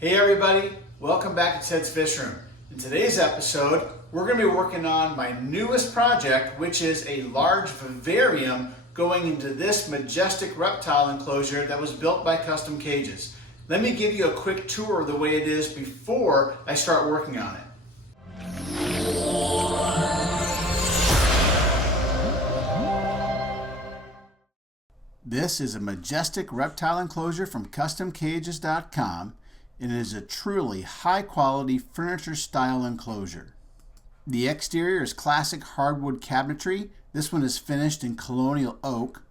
Hey everybody, welcome back to Ted's Fish Room. In today's episode, we're going to be working on my newest project, which is a large vivarium going into this Majestic Reptile enclosure that was built by Custom Cages. Let me give you a quick tour of the way it is before I start working on it. This is a Majestic Reptile enclosure from CustomCages.com, and it is a truly high-quality furniture-style enclosure. The exterior is classic hardwood cabinetry. This one is finished in colonial oak.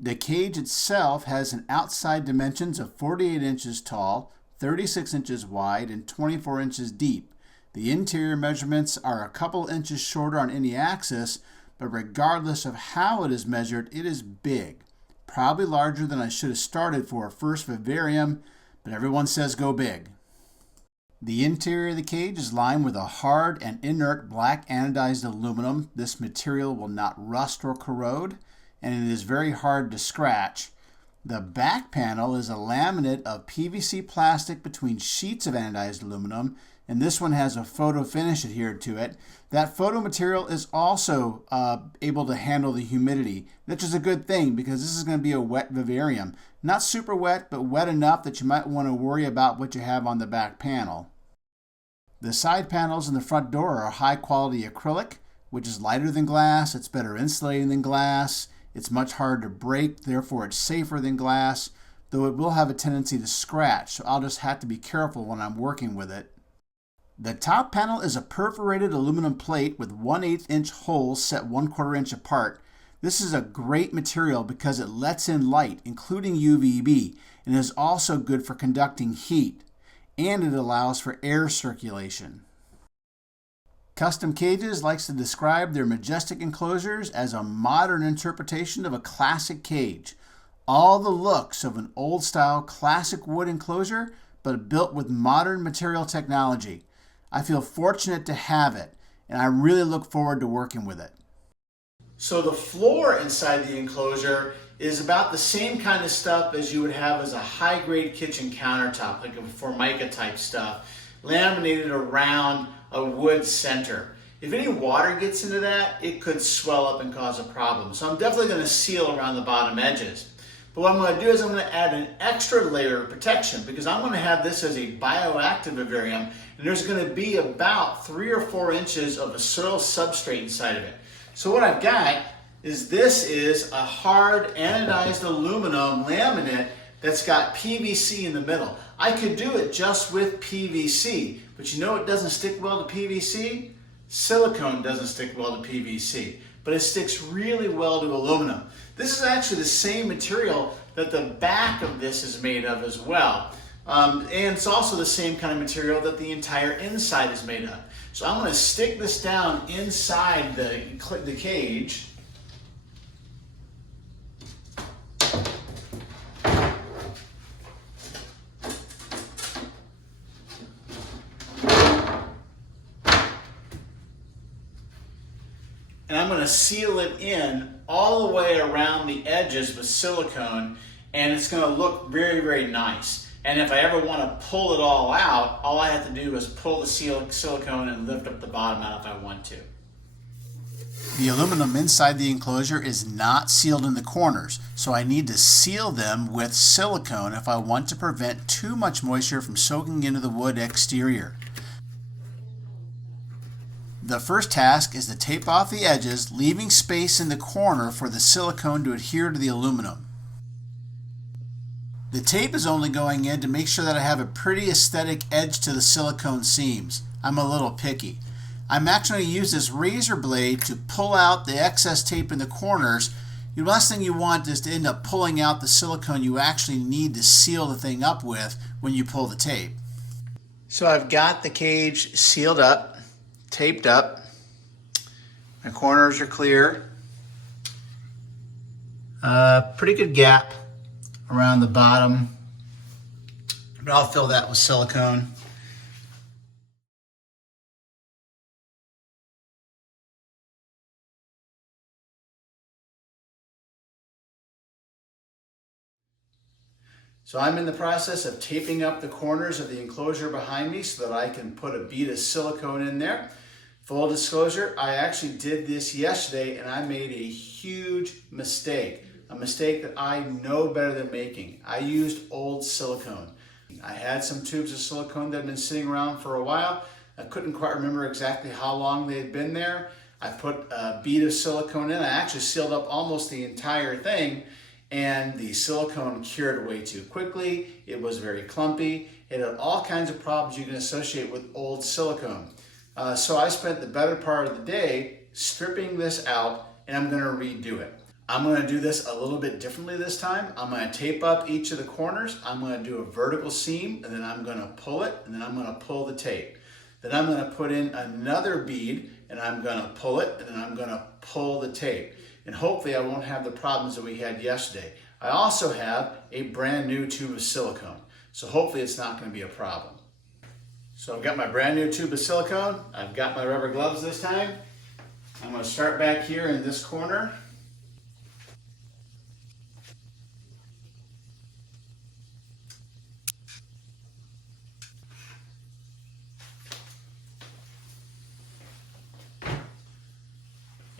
The cage itself has an outside dimensions of 48 inches tall, 36 inches wide, and 24 inches deep. The interior measurements are a couple inches shorter on any axis, but regardless of how it is measured, it is big. Probably larger than I should have started for a first vivarium, but everyone says go big. The interior of the cage is lined with a hard and inert black anodized aluminum. This material will not rust or corrode, and it is very hard to scratch. The back panel is a laminate of PVC plastic between sheets of anodized aluminum, and this one has a photo finish adhered to it. That photo material is also able to handle the humidity, which is a good thing because this is going to be a wet vivarium. Not super wet, but wet enough that you might want to worry about what you have on the back panel. The side panels and the front door are high quality acrylic, which is lighter than glass. It's better insulating than glass. It's much harder to break, therefore it's safer than glass, though it will have a tendency to scratch, so I'll just have to be careful when I'm working with it. The top panel is a perforated aluminum plate with 1/8 inch holes set 1/4 inch apart. This is a great material because it lets in light, including UVB, and is also good for conducting heat, and it allows for air circulation. Custom Cages likes to describe their Majestic enclosures as a modern interpretation of a classic cage. All the looks of an old-style classic wood enclosure, but built with modern material technology. I feel fortunate to have it, and I really look forward to working with it. So the floor inside the enclosure is about the same kind of stuff as you would have as a high-grade kitchen countertop, like a Formica type stuff, laminated around a wood center. If any water gets into that, it could swell up and cause a problem. So I'm definitely going to seal around the bottom edges. But what I'm going to do is I'm going to add an extra layer of protection because I'm going to have this as a bioactive vivarium, and there's going to be about 3 or 4 inches of a soil substrate inside of it. So what I've got is this is a hard anodized aluminum laminate that's got PVC in the middle. I could do it just with PVC, but you know what doesn't stick well to PVC? Silicone doesn't stick well to PVC, but it sticks really well to aluminum. This is actually the same material that the back of this is made of as well. And it's also the same kind of material that the entire inside is made of. So I'm going to stick this down inside the cage. And I'm going to seal it in all the way around the edges with silicone, and it's going to look very, very nice. And if I ever want to pull it all out, all I have to do is pull the silicone and lift up the bottom out if I want to. The aluminum inside the enclosure is not sealed in the corners, so I need to seal them with silicone if I want to prevent too much moisture from soaking into the wood exterior. The first task is to tape off the edges, leaving space in the corner for the silicone to adhere to the aluminum. The tape is only going in to make sure that I have a pretty aesthetic edge to the silicone seams. I'm a little picky. I'm actually going to use this razor blade to pull out the excess tape in the corners. The last thing you want is to end up pulling out the silicone you actually need to seal the thing up with when you pull the tape. So I've got the cage sealed up, taped up. My corners are clear. Pretty good gap around the bottom, but I'll fill that with silicone. So I'm in the process of taping up the corners of the enclosure behind me so that I can put a bead of silicone in there. Full disclosure, I actually did this yesterday and I made a huge mistake. A mistake that I know better than making. I used old silicone. I had some tubes of silicone that had been sitting around for a while. I couldn't quite remember exactly how long they had been there. I put a bead of silicone in. I actually sealed up almost the entire thing, and the silicone cured way too quickly. It was very clumpy. It had all kinds of problems you can associate with old silicone. So I spent the better part of the day stripping this out, and I'm going to redo it. I'm going to do this a little bit differently this time. I'm going to tape up each of the corners. I'm going to do a vertical seam, and then I'm going to pull it, and then I'm going to pull the tape. Then I'm going to put in another bead, and I'm going to pull it, and then I'm going to pull the tape. And hopefully I won't have the problems that we had yesterday. I also have a brand new tube of silicone, so hopefully it's not going to be a problem. So I've got my brand new tube of silicone. I've got my rubber gloves this time. I'm going to start back here in this corner.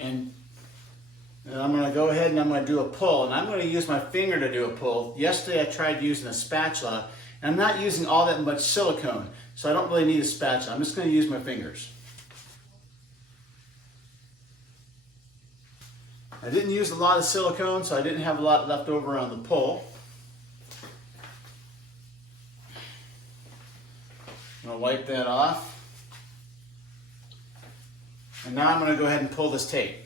And I'm going to go ahead and I'm going to do a pull, and I'm going to use my finger to do a pull. Yesterday I tried using a spatula, and I'm not using all that much silicone, so I don't really need a spatula. I'm just going to use my fingers. I didn't use a lot of silicone, so I didn't have a lot left over on the pull. I'm going to wipe that off. And now I'm going to go ahead and pull this tape.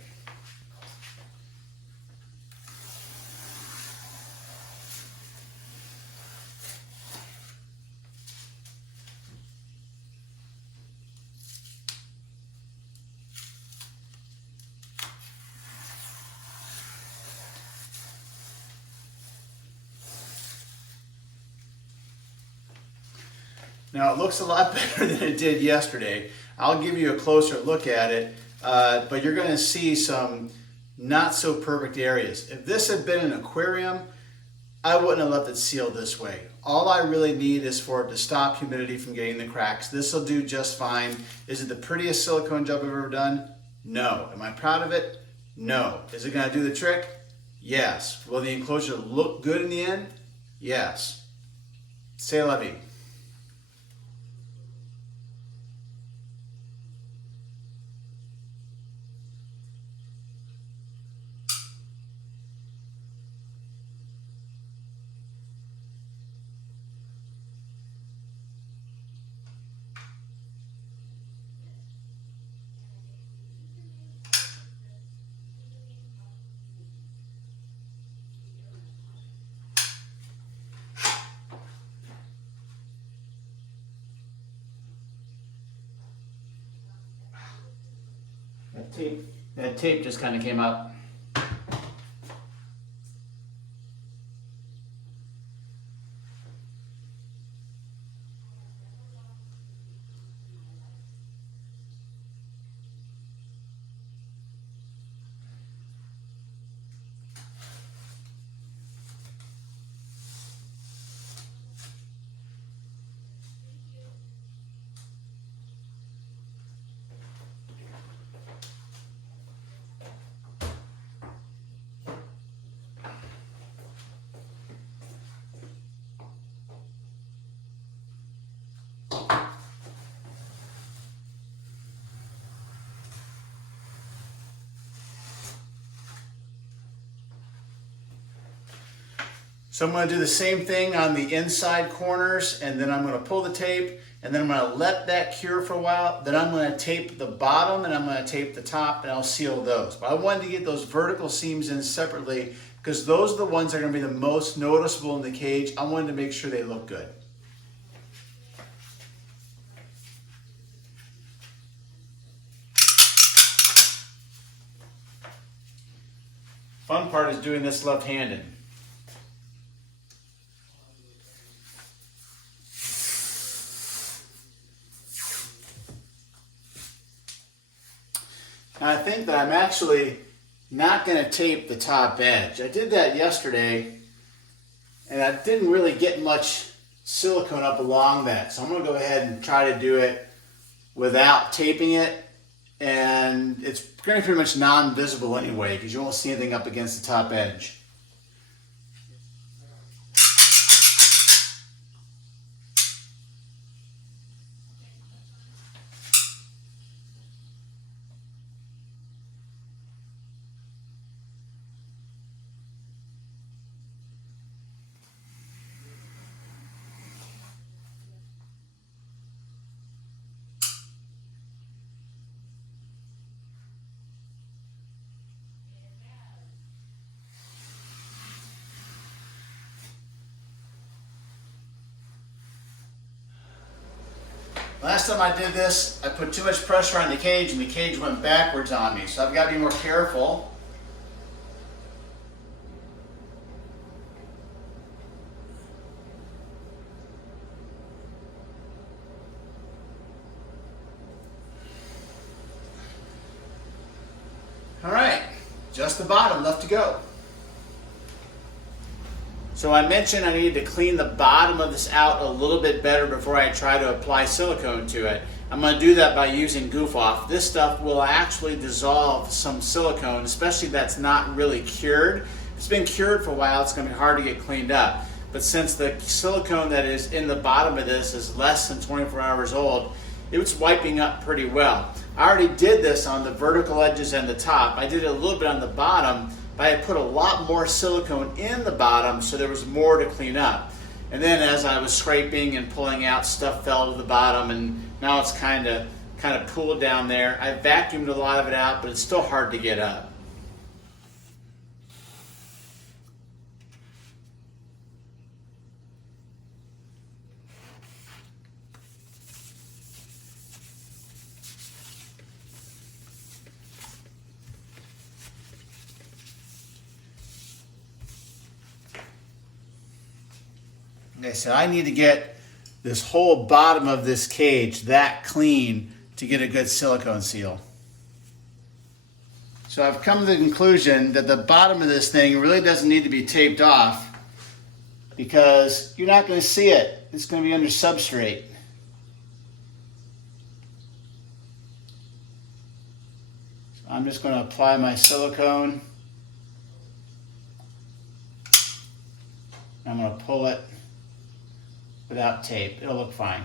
Now it looks a lot better than it did yesterday. I'll give you a closer look at it, but you're going to see some not so perfect areas. If this had been an aquarium, I wouldn't have left it sealed this way. All I really need is for it to stop humidity from getting the cracks. This will do just fine. Is it the prettiest silicone job I've ever done? No. Am I proud of it? No. Is it going to do the trick? Yes. Will the enclosure look good in the end? Yes. C'est la vie. That tape just kind of came up. So I'm going to do the same thing on the inside corners, and then I'm going to pull the tape, and then I'm going to let that cure for a while. Then I'm going to tape the bottom, and I'm going to tape the top, and I'll seal those. But I wanted to get those vertical seams in separately because those are the ones that are going to be the most noticeable in the cage. I wanted to make sure they look good. Fun part is doing this left-handed. I think that I'm actually not going to tape the top edge. I did that yesterday, and I didn't really get much silicone up along that. So I'm going to go ahead and try to do it without taping it, and it's going to be pretty much non-visible anyway because you won't see anything up against the top edge. Last time I did this, I put too much pressure on the cage and the cage went backwards on me. So I've got to be more careful. All right, just the bottom left to go. So I mentioned I needed to clean the bottom of this out a little bit better before I try to apply silicone to it. I'm going to do that by using Goof Off. This stuff will actually dissolve some silicone, especially if that's not really cured. If it's been cured for a while, it's going to be hard to get cleaned up. But since the silicone that is in the bottom of this is less than 24 hours old, it's wiping up pretty well. I already did this on the vertical edges and the top. I did it a little bit on the bottom, but I put a lot more silicone in the bottom, so there was more to clean up. And then as I was scraping and pulling out, stuff fell to the bottom, and now it's kind of pooled down there. I vacuumed a lot of it out, but it's still hard to get up. Okay, so I need to get this whole bottom of this cage that clean to get a good silicone seal. So I've come to the conclusion that the bottom of this thing really doesn't need to be taped off because you're not going to see it. It's going to be under substrate. So I'm just going to apply my silicone. I'm going to pull it without tape. It'll look fine.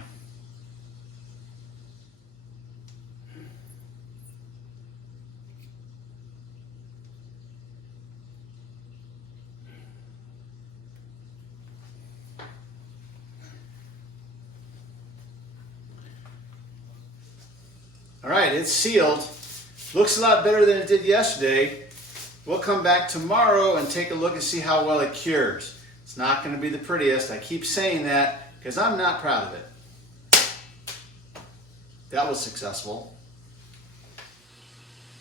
All right, it's sealed. Looks a lot better than it did yesterday. We'll come back tomorrow and take a look and see how well it cures. It's not going to be the prettiest. I keep saying that because I'm not proud of it. That was successful.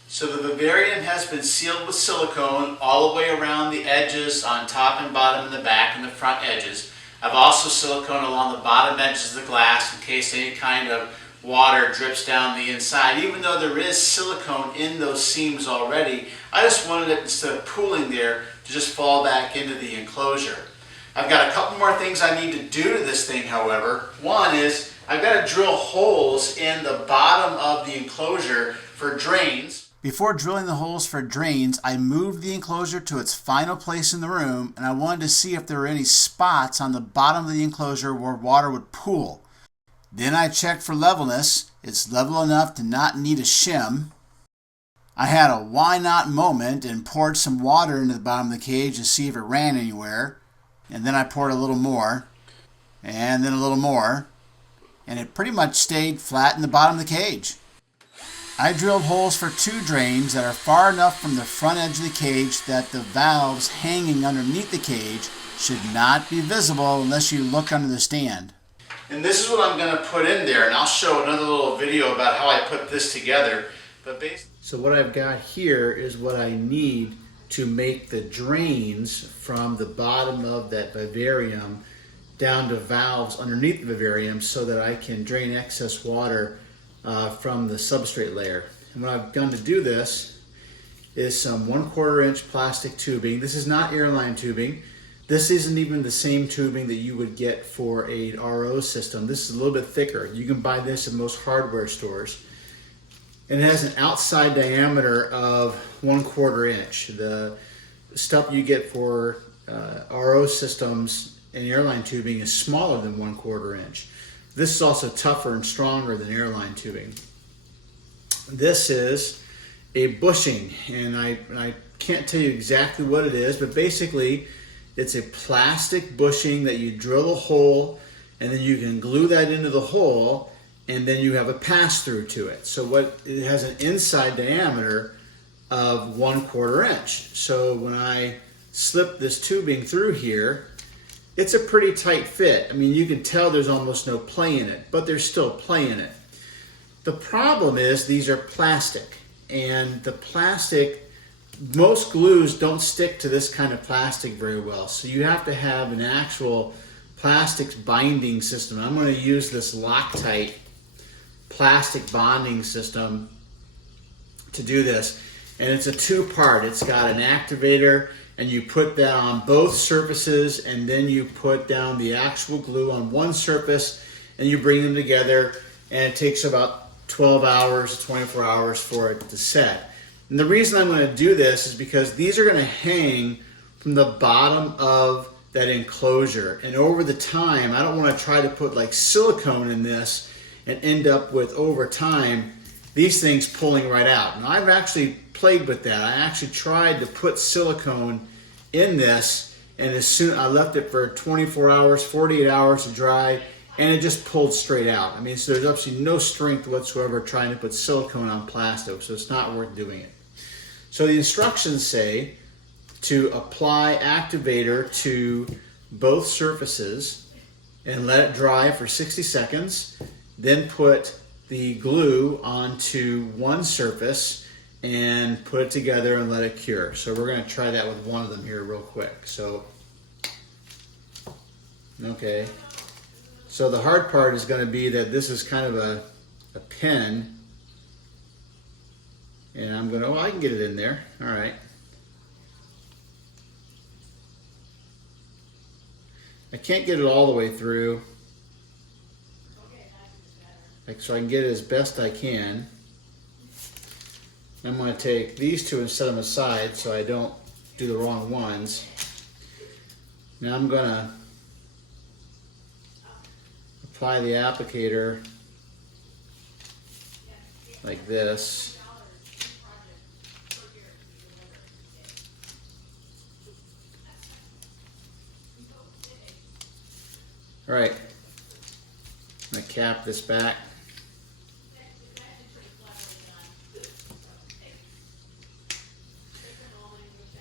So the vivarium has been sealed with silicone all the way around the edges on top and bottom and the back and the front edges. I've also silicone along the bottom edges of the glass in case any kind of water drips down the inside. Even though there is silicone in those seams already, I just wanted it, instead of pooling there, to just fall back into the enclosure. I've got a couple more things I need to do to this thing, however. One is I've got to drill holes in the bottom of the enclosure for drains. Before drilling the holes for drains, I moved the enclosure to its final place in the room, and I wanted to see if there were any spots on the bottom of the enclosure where water would pool. Then I checked for levelness. It's level enough to not need a shim. I had a why not moment and poured some water into the bottom of the cage to see if it ran anywhere. And then I poured a little more, and then a little more, and it pretty much stayed flat in the bottom of the cage. I drilled holes for 2 drains that are far enough from the front edge of the cage that the valves hanging underneath the cage should not be visible unless you look under the stand. And this is what I'm going to put in there, and I'll show another little video about how I put this together. So what I've got here is what I need to make the drains from the bottom of that vivarium down to valves underneath the vivarium so that I can drain excess water from the substrate layer. And what I've done to do this is some 1/4 inch plastic tubing. This is not airline tubing. This isn't even the same tubing that you would get for a RO system. This is a little bit thicker. You can buy this at most hardware stores. And it has an outside diameter of 1/4 inch. The stuff you get for RO systems and airline tubing is smaller than 1/4 inch. This is also tougher and stronger than airline tubing. This is a bushing, and I can't tell you exactly what it is, but basically it's a plastic bushing that you drill a hole, and then you can glue that into the hole, and then you have a pass-through to it. So it has an inside diameter of 1/4 inch. So when I slip this tubing through here, it's a pretty tight fit. I mean, you can tell there's almost no play in it, but there's still play in it. The problem is these are plastic, and the plastic, most glues don't stick to this kind of plastic very well. So you have to have an actual plastics binding system. I'm going to use this Loctite plastic bonding system to do this. And it's a two-part. It's got an activator, and you put that on both surfaces, and then you put down the actual glue on one surface, and you bring them together, and it takes about 12 hours, 24 hours for it to set. And the reason I'm going to do this is because these are going to hang from the bottom of that enclosure. And over the time, I don't want to try to put like silicone in this and end up with, over time, these things pulling right out. And I've actually played with that. I actually tried to put silicone in this, and as soon I left it for 24 hours, 48 hours to dry, and it just pulled straight out. I mean, so there's absolutely no strength whatsoever trying to put silicone on plastic, so it's not worth doing it. So the instructions say to apply activator to both surfaces and let it dry for 60 seconds, then put the glue onto one surface and put it together and let it cure. So we're going to try that with one of them here real quick. So, okay. So the hard part is going to be that this is kind of a pin. And I'm going to, oh, I can get it in there. All right. I can't get it all the way through. So I can get it as best I can. I'm going to take these two and set them aside so I don't do the wrong ones. Now I'm going to apply the applicator like this. All right, I'm going to cap this back.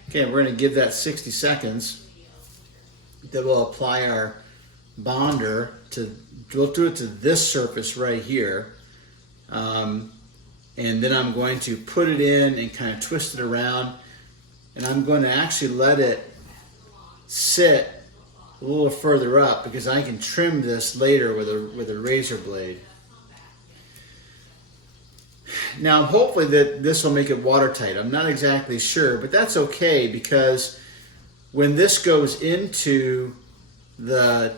Okay, we're going to give that 60 seconds. Then we'll apply our bonder to, we'll do it to this surface right here. And then I'm going to put it in and kind of twist it around. And I'm going to actually let it sit a little further up because I can trim this later with a razor blade. Now, hopefully that this will make it watertight. I'm not exactly sure, but that's okay because when this goes into the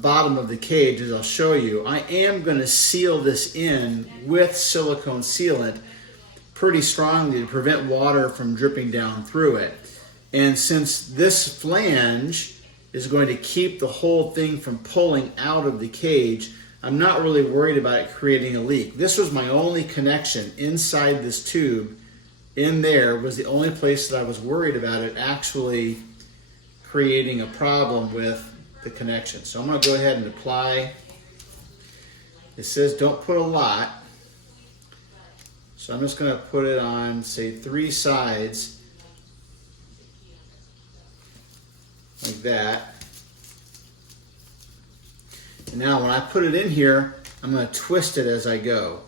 bottom of the cage, as I'll show you, I am going to seal this in with silicone sealant pretty strongly to prevent water from dripping down through it. And since this flange is going to keep the whole thing from pulling out of the cage, I'm not really worried about it creating a leak. This was my only connection inside this tube. In there was the only place that I was worried about it actually creating a problem with the connection. So I'm going to go ahead and apply. It says don't put a lot. So I'm just going to put it on, say, 3 sides. Like that. And now when I put it in here, I'm going to twist it as I go.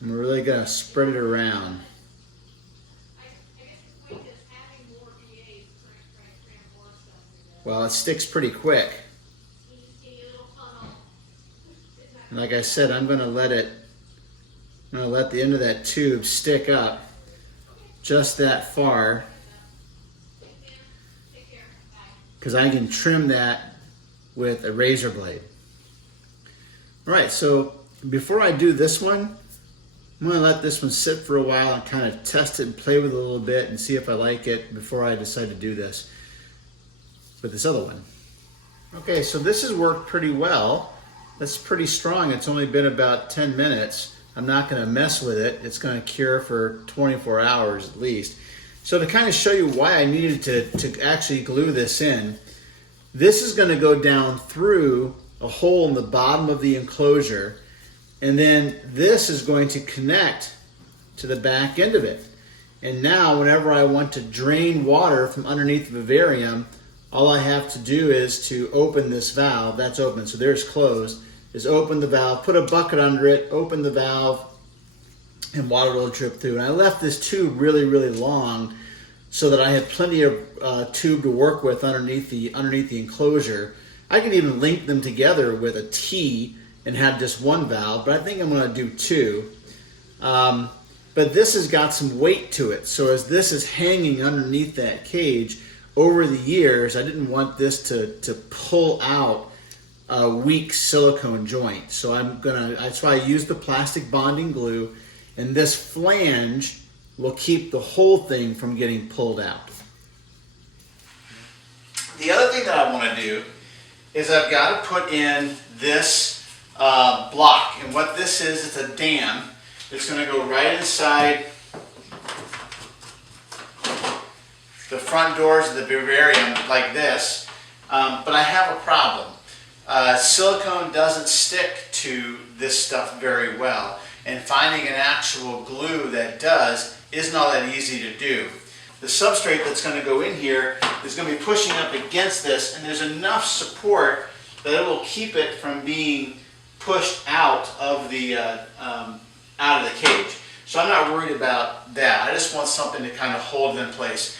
I'm really going to spread it around. Well, it sticks pretty quick. And like I said, I'm going to let the end of that tube stick up just that far. because I can trim that with a razor blade. All right, so before I do this one, I'm going to let this one sit for a while and kind of test it and play with it a little bit and see if I like it before I decide to do this with this other one. Okay, so this has worked pretty well. That's pretty strong. It's only been about 10 minutes. I'm not going to mess with it. It's going to cure for 24 hours at least. So to kind of show you why I needed to actually glue this in, this is going to go down through a hole in the bottom of the enclosure, and then this is going to connect to the back end of it. And now whenever I want to drain water from underneath the vivarium, all I have to do is to open this valve. That's open, so there's closed. Is open the valve, put a bucket under it, open the valve, and water will drip through. And I left this tube really, really long so that I had plenty of tube to work with underneath the enclosure. I could even link them together with a T and have just one valve, but I think I'm going to do two. But this has got some weight to it, so as this is hanging underneath that cage, over the years, I didn't want this to pull out a weak silicone joint. So that's why I used the plastic bonding glue, and this flange will keep the whole thing from getting pulled out. The other thing that I want to do is I've got to put in this block, and what this is, it's a dam. It's going to go right inside the front doors of the vivarium like this, but I have a problem. Silicone doesn't stick to this stuff very well, and finding an actual glue that does isn't all that easy to do. The substrate that's going to go in here is going to be pushing up against this, and there's enough support that it will keep it from being pushed out of the cage. So I'm not worried about that. I just want something to kind of hold it in place.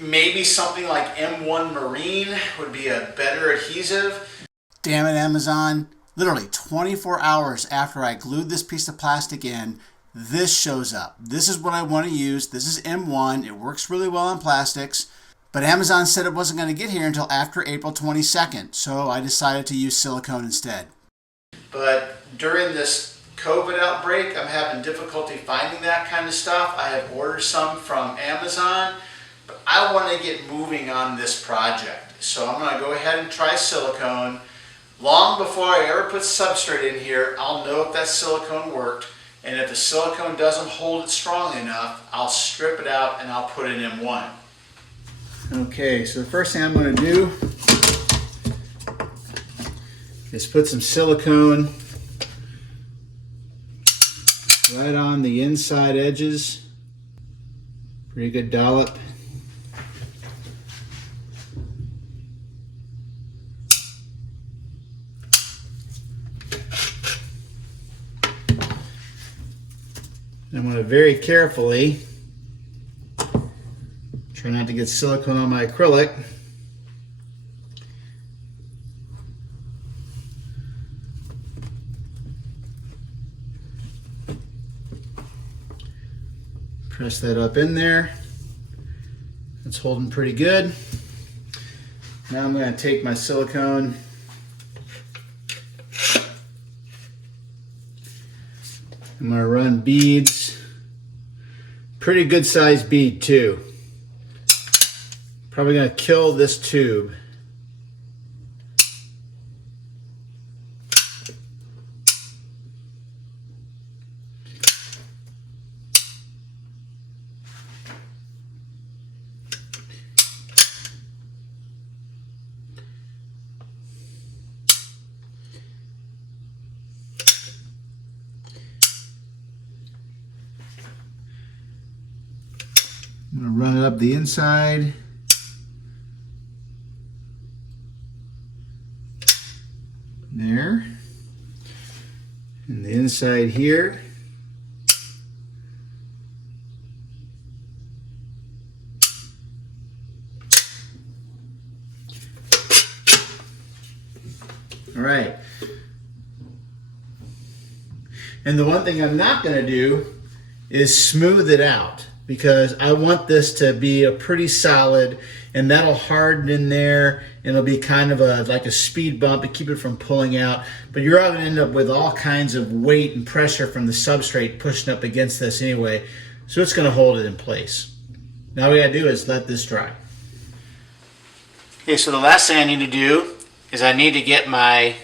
Maybe something like M1 Marine would be a better adhesive. Damn it, Amazon. Literally 24 hours after I glued this piece of plastic in, this shows up. This is what I want to use. This is M1. It works really well on plastics. But Amazon said it wasn't going to get here until after April 22nd, so I decided to use silicone instead. But during this COVID outbreak, I'm having difficulty finding that kind of stuff. I have ordered some from Amazon, but I want to get moving on this project. So I'm going to go ahead and try silicone. Long before I ever put substrate in here, I'll know if that silicone worked. And if the silicone doesn't hold it strong enough, I'll strip it out and I'll put it in M1. Okay, so the first thing I'm going to do is put some silicone right on the inside edges. Pretty good dollop. I'm going to very carefully try not to get silicone on my acrylic. Press that up in there. It's holding pretty good. Now I'm going to take my silicone I'm going to run beads. Pretty good sized bead too. Probably going to kill this tube. I'm going to run it up the inside. There. And the inside here. All right. And the one thing I'm not going to do is smooth it out. because I want this to be a pretty solid, and that'll harden in there, and it'll be kind of like a speed bump to keep it from pulling out. But you're going to end up with all kinds of weight and pressure from the substrate pushing up against this anyway, so it's going to hold it in place. Now what we got to do is let this dry. Okay, so the last thing I need to do is I need to get my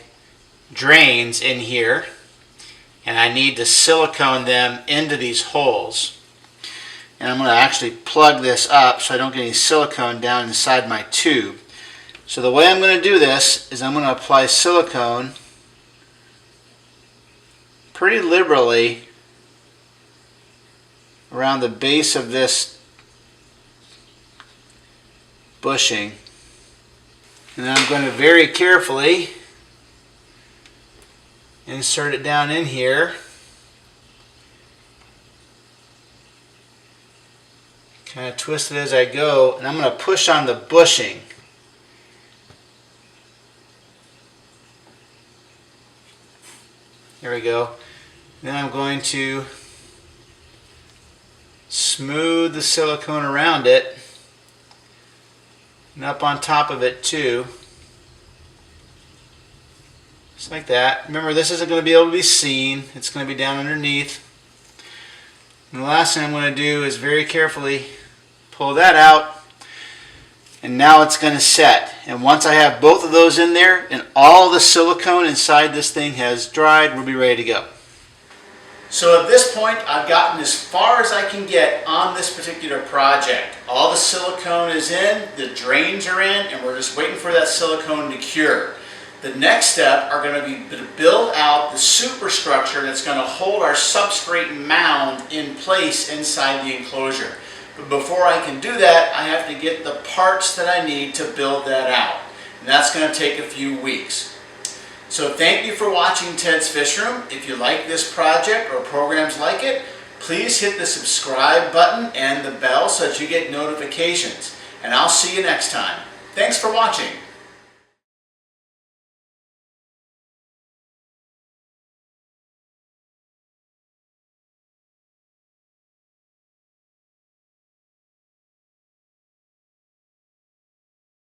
drains in here, and I need to silicone them into these holes. And I'm going to actually plug this up so I don't get any silicone down inside my tube. So the way I'm going to do this is I'm going to apply silicone pretty liberally around the base of this bushing. And then I'm going to very carefully insert it down in here. Kind of twist it as I go, and I'm going to push on the bushing. There we go. Then I'm going to smooth the silicone around it and up on top of it too. Just like that. Remember, this isn't going to be able to be seen. It's going to be down underneath. And the last thing I'm going to do is very carefully pull that out, and now it's going to set. And once I have both of those in there and all the silicone inside this thing has dried, we'll be ready to go. So at this point, I've gotten as far as I can get on this particular project. All the silicone is in, the drains are in, and we're just waiting for that silicone to cure. The next step are going to be to build out the superstructure that's going to hold our substrate mound in place inside the enclosure. But before I can do that, I have to get the parts that I need to build that out. And that's going to take a few weeks. So thank you for watching Ted's Fish Room. If you like this project or programs like it, please hit the subscribe button and the bell so that you get notifications. And I'll see you next time. Thanks for watching.